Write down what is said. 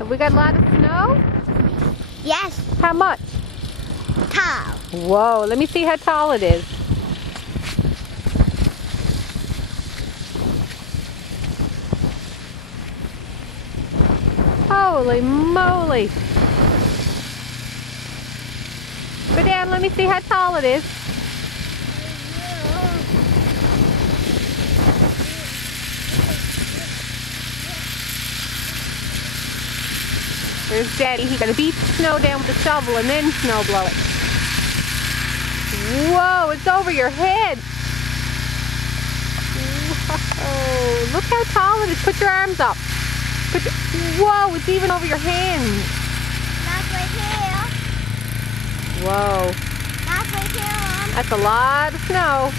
Have we got a lot of snow? Yes. How much? Tall. Whoa, let me see how tall it is. Holy moly. Go down, let me see how tall it is. There's Daddy. He's going to beat the snow down with a shovel and then snow blow it. Whoa, it's over your head. Whoa, look how tall it is. Put your arms up. Whoa, it's even over your hands. That's right here. Whoa. That's right here, Mom. That's a lot of snow.